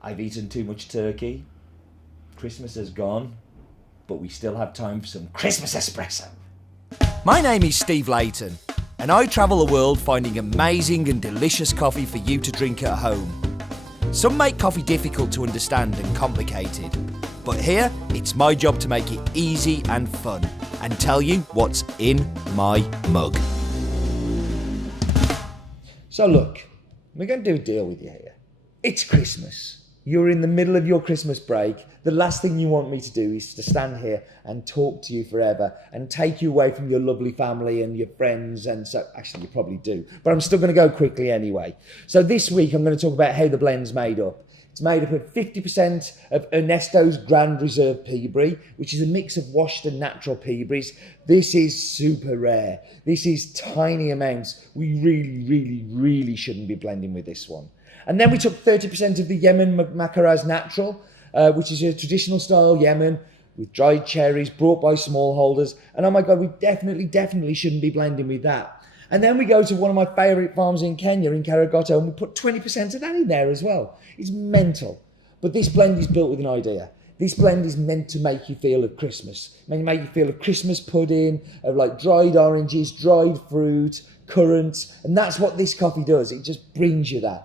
I've eaten too much turkey. Christmas has gone, but we still have time for some Christmas espresso. My name is Steve Layton, and I travel the world finding amazing and delicious coffee for you to drink at home. Some make coffee difficult to understand and complicated, but here it's my job to make it easy and fun and tell you what's in my mug. So look, we're going to do a deal with you here. It's Christmas. You're in the middle of your Christmas break. The last thing you want me to do is to stand here and talk to you forever and take you away from your lovely family and your friends. And so, actually, you probably do, but I'm still going to go quickly anyway. So this week, I'm going to talk about how the blend's made up. It's made up of 50% of Ernesto's Grand Reserve Peaberry, which is a mix of washed and natural peaberries. This is super rare. This is tiny amounts. We really shouldn't be blending with this one. And then we took 30% of the Yemen Macaraz Natural, which is a traditional style Yemen with dried cherries brought by smallholders. And oh my God, we definitely shouldn't be blending with that. And then we go to one of my favourite farms in Kenya, in Karagoto, and we put 20% of that in there as well. It's mental. But this blend is built with an idea. This blend is meant to make you feel of Christmas. Make you feel of Christmas pudding, of like dried oranges, dried fruit, currants. And that's what this coffee does. It just brings you that.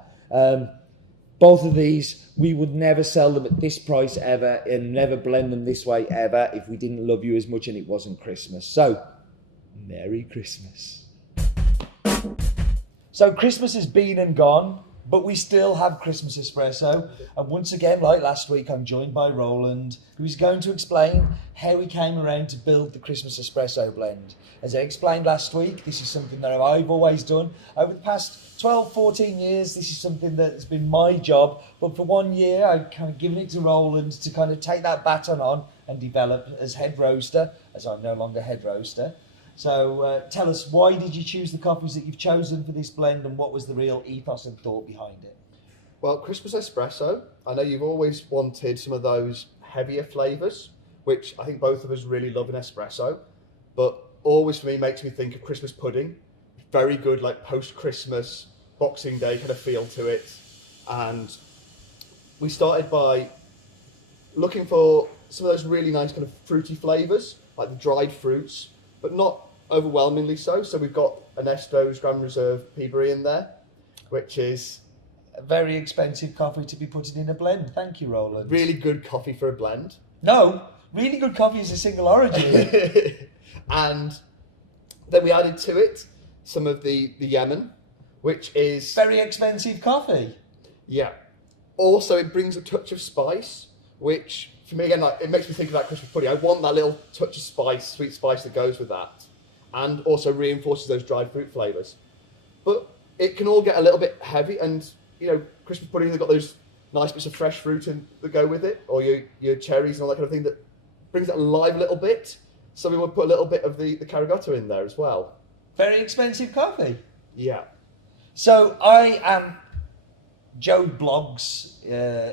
Both of these, we would never sell them at this price ever and never blend them this way ever if we didn't love you as much and it wasn't Christmas. So, Merry Christmas. So Christmas has been and gone, but we still have Christmas Espresso. And once again, like last week, I'm joined by Roland, who is going to explain how he came around to build the Christmas Espresso blend. As I explained last week, this is something that I've always done. Over the past 12, 14 years, this is something that's been my job. But for 1 year, I've kind of given it to Roland to kind of take that baton on and develop as head roaster, as I'm no longer head roaster. So tell us, why did you choose the coffees that you've chosen for this blend, and what was the real ethos and thought behind it? Well, Christmas Espresso, I know you've always wanted some of those heavier flavours, which I think both of us really love in espresso, but always for me makes me think of Christmas pudding. Very good, like post-Christmas, Boxing Day kind of feel to it. And we started by looking for some of those really nice kind of fruity flavours, like the dried fruits, but not overwhelmingly so. So we've got Ernesto's Grand Reserve Peaberry in there, which is A very expensive coffee to be putting in a blend. Thank you, Roland. really good coffee for a blend. No, really good coffee is a single origin. And then we added to it some of the Yemen, which is... Very expensive coffee. Yeah. Also, it brings a touch of spice, which, for me, again, like, it makes me think of that Christmas pudding. I want that little touch of spice, sweet spice that goes with that. And also reinforces those dried fruit flavours. But it can all get a little bit heavy, and, you know, Christmas pudding, they've got those nice bits of fresh fruit that go with it, or your cherries and all that kind of thing that brings it alive a little bit. So we would put a little bit of the Caragotta in there as well. Very expensive coffee. Yeah. So I am Joe Blogs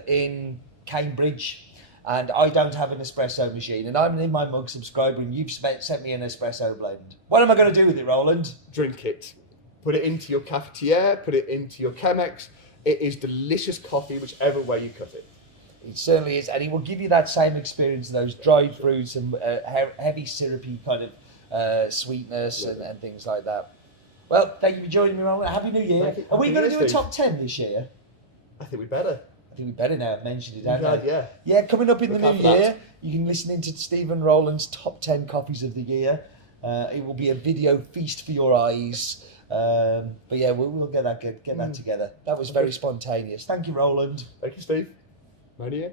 in Cambridge, and I don't have an espresso machine, and I'm an In My Mug subscriber, and you've sent me an espresso blend. What am I going to do with it, Roland? Drink it. Put it into your cafetiere, put it into your Chemex. It is delicious coffee, whichever way you cut it. It certainly is, and it will give you that same experience of those dried fruits and heavy syrupy kind of sweetness and things like that. Well, thank you for joining me, Roland. Happy New Year. Are we going to do a top 10 this year? I think we better. I think we better now have mentioned it, haven't we? Yeah. Yeah, coming up in the Look new out for year, that. you can listen into Stephen Rowland's top 10 coffees of the year. It will be a video feast for your eyes. But yeah, we'll get that together. That was very spontaneous. Thank you, Roland. Thank you, Steve. Right here.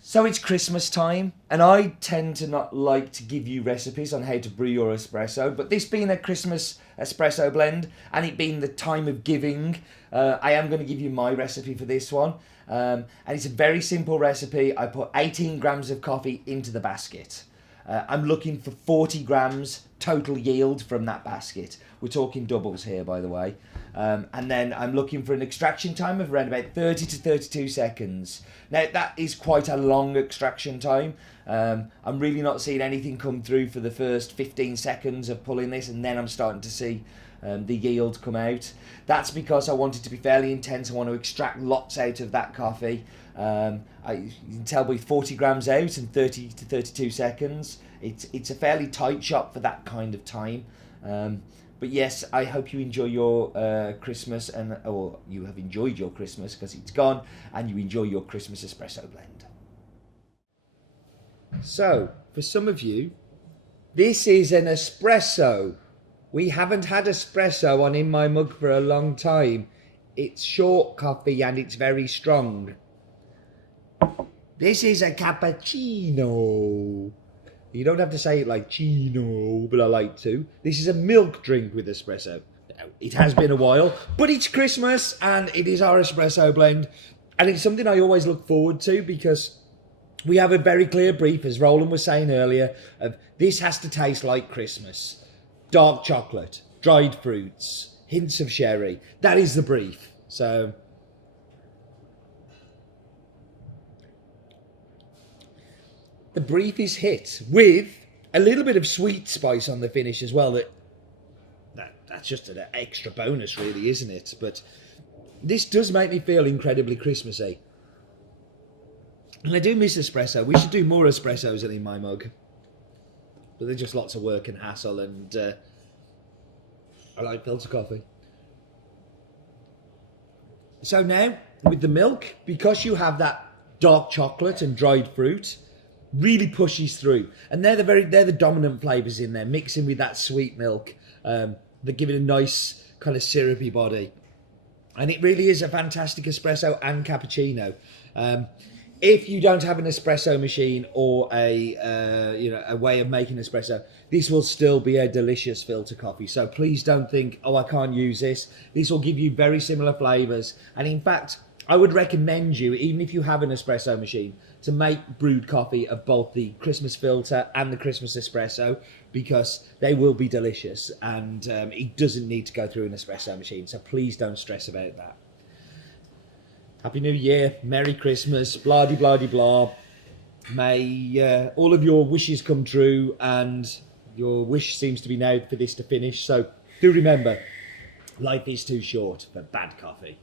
So it's Christmas time, and I tend to not like to give you recipes on how to brew your espresso, but this being a Christmas espresso blend, and it being the time of giving, I am going to give you my recipe for this one. And it's a very simple recipe. I put 18 grams of coffee into the basket. I'm looking for 40 grams total yield from that basket. We're talking doubles here, by the way. And then I'm looking for an extraction time of around about 30 to 32 seconds. Now, that is quite a long extraction time. I'm really not seeing anything come through for the first 15 seconds of pulling this, and then I'm starting to see the yield come out. That's because I want it to be fairly intense. I want to extract lots out of that coffee. You can tell by 40 grams out in 30 to 32 seconds. It's a fairly tight shot for that kind of time. But yes, I hope you enjoy your Christmas, or you have enjoyed your Christmas because it's gone, and you enjoy your Christmas espresso blend. So, for some of you, this is an espresso. We haven't had espresso on In My Mug for a long time. It's short coffee and it's very strong. This is a cappuccino. You don't have to say it like chino, but I like to. This is a milk drink with espresso. It has been a while, but it's Christmas and it is our espresso blend. And it's something I always look forward to because we have a very clear brief, as Roland was saying earlier, of this has to taste like Christmas. Dark chocolate, dried fruits, hints of sherry. That is the brief. So the brief is hit with a little bit of sweet spice on the finish as well. That's just an extra bonus, really, isn't it? But this does make me feel incredibly Christmassy. And I do miss espresso. We should do more espressos than In My Mug. But they're just lots of work and hassle, and I like filter coffee. So now, with the milk, because you have that dark chocolate and dried fruit, really pushes through. And they're the dominant flavours in there, mixing with that sweet milk. They give it a nice kind of syrupy body. And it really is a fantastic espresso and cappuccino. If you don't have an espresso machine or a way of making espresso, this will still be a delicious filter coffee. So please don't think, oh, I can't use this. This will give you very similar flavours. And in fact, I would recommend you, even if you have an espresso machine, to make brewed coffee of both the Christmas filter and the Christmas espresso, because they will be delicious, and it doesn't need to go through an espresso machine. So please don't stress about that. Happy New Year, Merry Christmas, blah-de-blah-de-blah. May all of your wishes come true, and your wish seems to be now for this to finish. So do remember, life is too short for bad coffee.